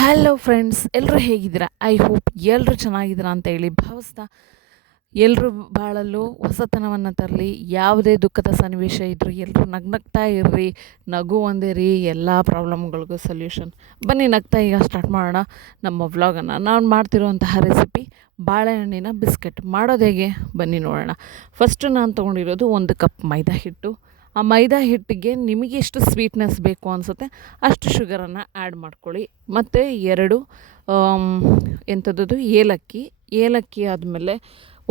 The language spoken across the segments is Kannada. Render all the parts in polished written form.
ಹಲೋ ಫ್ರೆಂಡ್ಸ್, ಎಲ್ಲರೂ ಹೇಗಿದ್ದೀರಾ? ಐ ಹೋಪ್ ಎಲ್ಲರೂ ಚೆನ್ನಾಗಿದ್ದೀರಾ ಅಂತ ಹೇಳಿ ಭಾವಿಸ್ತಾ, ಎಲ್ಲರೂ ಬಾಳಲ್ಲೂ ಹೊಸತನವನ್ನು ತರಲಿ. ಯಾವುದೇ ದುಃಖದ ಸನ್ನಿವೇಶ ಇದ್ದರೂ ಎಲ್ಲರೂ ನಗ್ನಗ್ತಾ ಇರ್ರಿ. ನಗು ಒಂದೇ ರೀ ಎಲ್ಲ ಪ್ರಾಬ್ಲಮ್ಗಳಿಗೂ ಸೊಲ್ಯೂಷನ್. ಬನ್ನಿ ನಗ್ತಾ ಈಗ ಸ್ಟಾರ್ಟ್ ಮಾಡೋಣ ನಮ್ಮ ವ್ಲಾಗನ್ನು. ನಾನು ಮಾಡ್ತಿರುವಂತಹ ರೆಸಿಪಿ ಬಾಳೆಹಣ್ಣಿನ ಬಿಸ್ಕೆಟ್. ಮಾಡೋದು ಹೇಗೆ ಬನ್ನಿ ನೋಡೋಣ. ಫಸ್ಟು ನಾನು ತೊಗೊಂಡಿರೋದು 1 ಕಪ್ ಮೈದಾ ಹಿಟ್ಟು. ಆ ಮೈದಾ ಹಿಟ್ಟಿಗೆ ನಿಮಗೆ ಎಷ್ಟು ಸ್ವೀಟ್ನೆಸ್ ಬೇಕು ಅನಿಸುತ್ತೆ ಅಷ್ಟು ಶುಗರನ್ನು ಆ್ಯಡ್ ಮಾಡ್ಕೊಳ್ಳಿ. ಮತ್ತು 2 ಎಂಥದ್ದು ಏಲಕ್ಕಿ ಆದಮೇಲೆ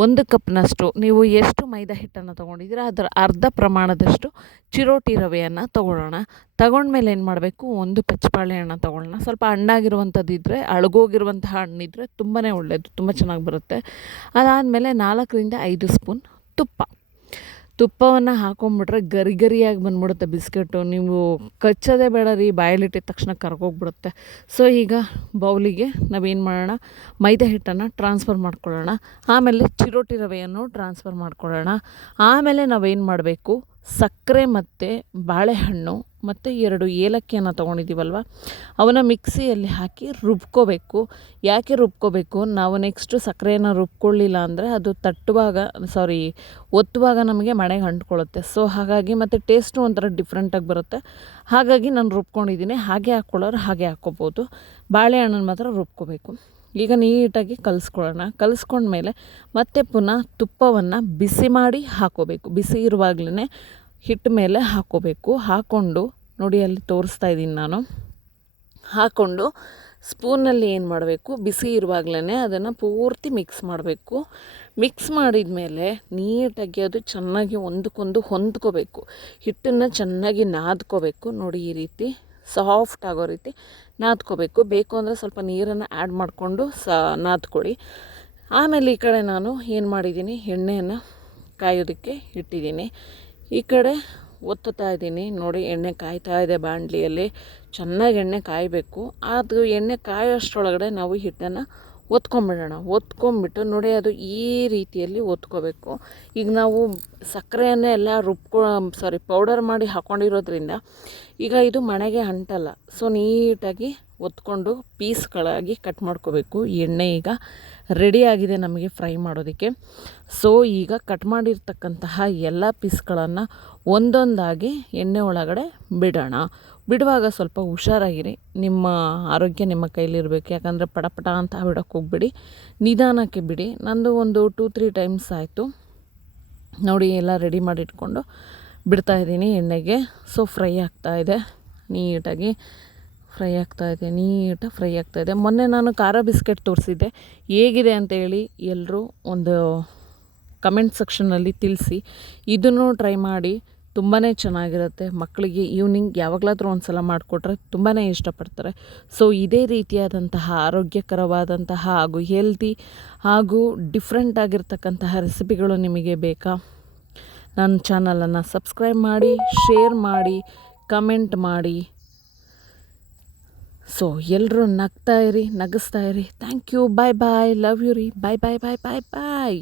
1 ಕಪ್ನಷ್ಟು ನೀವು ಎಷ್ಟು ಮೈದಾ ಹಿಟ್ಟನ್ನು ತೊಗೊಂಡಿದ್ದೀರ ಅದರ ಅರ್ಧ ಪ್ರಮಾಣದಷ್ಟು ಚಿರೋಟಿ ರವೆಯನ್ನು ತೊಗೊಳ್ಳೋಣ. ತಗೊಂಡ್ಮೇಲೆ ಏನು ಮಾಡಬೇಕು, 1 ಪಚ್ಚಬಾಳೆಹಣ್ಣು ತೊಗೊಳ್ಳೋಣ. ಸ್ವಲ್ಪ ಹಣ್ಣಾಗಿರುವಂಥದ್ದು ಇದ್ದರೆ, ಅಳಗೋಗಿರುವಂತಹ ಹಣ್ಣಿದ್ರೆ ತುಂಬಾ ಒಳ್ಳೆಯದು, ತುಂಬ ಚೆನ್ನಾಗಿ ಬರುತ್ತೆ. ಅದಾದಮೇಲೆ 4ರಿಂದ 5 ಸ್ಪೂನ್ ತುಪ್ಪವನ್ನು ಹಾಕೊಂಡ್ಬಿಟ್ರೆ ಗರಿಯಾಗಿ ಬಂದ್ಬಿಡುತ್ತೆ ಬಿಸ್ಕೆಟು. ನೀವು ಕಚ್ಚೋದೇ ಬೇಡ ರೀ, ಬಾಯಲ್ಲಿಟ್ಟಿದ ತಕ್ಷಣ ಕರ್ಗೋಗ್ಬಿಡುತ್ತೆ. ಸೊ ಈಗ ಬೌಲಿಗೆ ನಾವೇನು ಮಾಡೋಣ, ಮೈದಾ ಹಿಟ್ಟನ್ನು ಟ್ರಾನ್ಸ್ಫರ್ ಮಾಡ್ಕೊಳ್ಳೋಣ. ಆಮೇಲೆ ಚಿರೋಟಿ ರವೆಯನ್ನು ಟ್ರಾನ್ಸ್ಫರ್ ಮಾಡ್ಕೊಳ್ಳೋಣ. ಆಮೇಲೆ ನಾವೇನು ಮಾಡಬೇಕು, ಸಕ್ಕರೆ ಮತ್ತು ಬಾಳೆಹಣ್ಣು ಮತ್ತು 2 ಏಲಕ್ಕಿಯನ್ನು ತೊಗೊಂಡಿದ್ದೀವಲ್ವ, ಅವನ್ನ ಮಿಕ್ಸಿಯಲ್ಲಿ ಹಾಕಿ ರುಬ್ಕೋಬೇಕು. ಯಾಕೆ ರುಬ್ಕೋಬೇಕು, ನಾವು ನೆಕ್ಸ್ಟು ಸಕ್ಕರೆಯನ್ನು ರುಬ್ಕೊಳ್ಳಿಲ್ಲ ಅಂದರೆ ಅದು ಒತ್ತುವಾಗ ನಮಗೆ ಮಣೆಗೆ ಅಂಟ್ಕೊಳ್ಳುತ್ತೆ. ಸೊ ಹಾಗಾಗಿ ಮತ್ತು ಟೇಸ್ಟು ಒಂಥರ ಡಿಫ್ರೆಂಟಾಗಿ ಬರುತ್ತೆ. ಹಾಗಾಗಿ ನಾನು ರುಬ್ಕೊಂಡಿದ್ದೀನಿ. ಹಾಗೆ ಹಾಕ್ಕೊಳ್ಳೋರು ಹಾಗೆ ಹಾಕ್ಕೋಬೋದು. ಬಾಳೆಹಣ್ಣನ್ನು ಮಾತ್ರ ರುಬ್ಕೋಬೇಕು. ಈಗ ನೀಟಾಗಿ ಕಲಿಸ್ಕೊಂಡ್ಮೇಲೆ ಮತ್ತೆ ಪುನಃ ತುಪ್ಪವನ್ನು ಬಿಸಿ ಮಾಡಿ ಹಾಕ್ಕೋಬೇಕು. ಬಿಸಿ ಇರುವಾಗಲೇ ಹಿಟ್ಟು ಮೇಲೆ ಹಾಕ್ಕೋಬೇಕು. ಹಾಕ್ಕೊಂಡು ನೋಡಿ, ಅಲ್ಲಿ ತೋರಿಸ್ತಾ ಇದ್ದೀನಿ ನಾನು. ಹಾಕ್ಕೊಂಡು ಸ್ಪೂನಲ್ಲಿ ಏನು ಮಾಡಬೇಕು, ಬಿಸಿ ಇರುವಾಗಲೇ ಅದನ್ನು ಪೂರ್ತಿ ಮಿಕ್ಸ್ ಮಾಡಬೇಕು. ಮಿಕ್ಸ್ ಮಾಡಿದ ಮೇಲೆ ನೀಟಾಗಿ ಅದು ಚೆನ್ನಾಗಿ ಒಂದಕ್ಕೊಂದು ಹೊಂದ್ಕೋಬೇಕು. ಹಿಟ್ಟನ್ನು ಚೆನ್ನಾಗಿ ನಾದ್ಕೋಬೇಕು. ನೋಡಿ, ಈ ರೀತಿ ಸಾಫ್ಟ್ ಆಗೋ ರೀತಿ ನಾದ್ಕೋಬೇಕು. ಬೇಕು ಅಂದರೆ ಸ್ವಲ್ಪ ನೀರನ್ನು ಆ್ಯಡ್ ಮಾಡಿಕೊಂಡು ನಾದ್ಕೊಳ್ಳಿ. ಆಮೇಲೆ ಈ ಕಡೆ ನಾನು ಏನು ಮಾಡಿದ್ದೀನಿ, ಎಣ್ಣೆಯನ್ನು ಕಾಯೋದಕ್ಕೆ ಇಟ್ಟಿದ್ದೀನಿ. ಈ ಕಡೆ ಒತ್ತುತ್ತಾ ಇದ್ದೀನಿ. ನೋಡಿ, ಎಣ್ಣೆ ಕಾಯ್ತಾ ಇದೆ ಬಾಣಲಿಯಲ್ಲಿ. ಚೆನ್ನಾಗಿ ಎಣ್ಣೆ ಕಾಯಬೇಕು. ಅದು ಎಣ್ಣೆ ಕಾಯೋಷ್ಟರೊಳಗಡೆ ನಾವು ಹಿಟ್ಟನ್ನು ಒತ್ಕೊಂಬಿಟ್ಟು ನೋಡಿ, ಅದು ಈ ರೀತಿಯಲ್ಲಿ ಒತ್ಕೋಬೇಕು. ಈಗ ನಾವು ಸಕ್ಕರೆಯನ್ನೇ ಎಲ್ಲ ಪೌಡರ್ ಮಾಡಿ ಹಾಕ್ಕೊಂಡಿರೋದ್ರಿಂದ ಈಗ ಇದು ಮಣೆಗೆ ಅಂಟಲ್ಲ. ಸೊ ನೀಟಾಗಿ ಒತ್ಕೊಂಡು ಪೀಸ್ಗಳಾಗಿ ಕಟ್ ಮಾಡ್ಕೋಬೇಕು. ಎಣ್ಣೆ ಈಗ ರೆಡಿಯಾಗಿದೆ ನಮಗೆ ಫ್ರೈ ಮಾಡೋದಕ್ಕೆ. ಸೊ ಈಗ ಕಟ್ ಮಾಡಿರ್ತಕ್ಕಂತಹ ಎಲ್ಲ ಪೀಸ್ಗಳನ್ನು ಒಂದೊಂದಾಗಿ ಎಣ್ಣೆ ಒಳಗಡೆ ಬಿಡುವಾಗ ಸ್ವಲ್ಪ ಹುಷಾರಾಗಿರಿ. ನಿಮ್ಮ ಆರೋಗ್ಯ ನಿಮ್ಮ ಕೈಲಿರಬೇಕು. ಯಾಕಂದರೆ ಪಟ ಅಂತ ಬಿಡೋಕ್ಕೆ ಹೋಗ್ಬಿಡಿ, ನಿಧಾನಕ್ಕೆ ಬಿಡಿ. ನಂದು ಒಂದು 2-3 ಟೈಮ್ಸ್ ಆಯಿತು. ನೋಡಿ, ಎಲ್ಲ ರೆಡಿ ಮಾಡಿ ಇಟ್ಕೊಂಡು ಬಿಡ್ತಾಯಿದ್ದೀನಿ ಎಣ್ಣೆಗೆ. ಸೊ ನೀಟಾಗಿ ಫ್ರೈ ಆಗ್ತಾಯಿದೆ. ಮೊನ್ನೆ ನಾನು ಖಾರ ಬಿಸ್ಕೆಟ್ ತೋರಿಸಿದ್ದೆ, ಹೇಗಿದೆ ಅಂತೇಳಿ ಎಲ್ಲರೂ ಒಂದು ಕಮೆಂಟ್ ಸೆಕ್ಷನಲ್ಲಿ ತಿಳಿಸಿ. ಇದನ್ನು ಟ್ರೈ ಮಾಡಿ, ತುಂಬಾ ಚೆನ್ನಾಗಿರುತ್ತೆ. ಮಕ್ಕಳಿಗೆ ಈವ್ನಿಂಗ್ ಯಾವಾಗಲಾದರೂ ಒಂದು ಸಲ ಮಾಡಿಕೊಟ್ರೆ ತುಂಬಾ ಇಷ್ಟಪಡ್ತಾರೆ. ಸೊ ಇದೇ ರೀತಿಯಾದಂತಹ ಆರೋಗ್ಯಕರವಾದಂತಹ ಹಾಗೂ ಹೆಲ್ತಿ ಹಾಗೂ ಡಿಫ್ರೆಂಟ್ ಆಗಿರ್ತಕ್ಕಂತಹ ರೆಸಿಪಿಗಳು ನಿಮಗೆ ಬೇಕಾ? ನನ್ನ ಚಾನಲನ್ನು ಸಬ್ಸ್ಕ್ರೈಬ್ ಮಾಡಿ, ಶೇರ್ ಮಾಡಿ, ಕಮೆಂಟ್ ಮಾಡಿ. ಸೊ ಎಲ್ಲರೂ ನಗಿಸ್ತಾ ಇರಿ. Thank you. Bye. Love you ರೀ. ಬಾಯ್.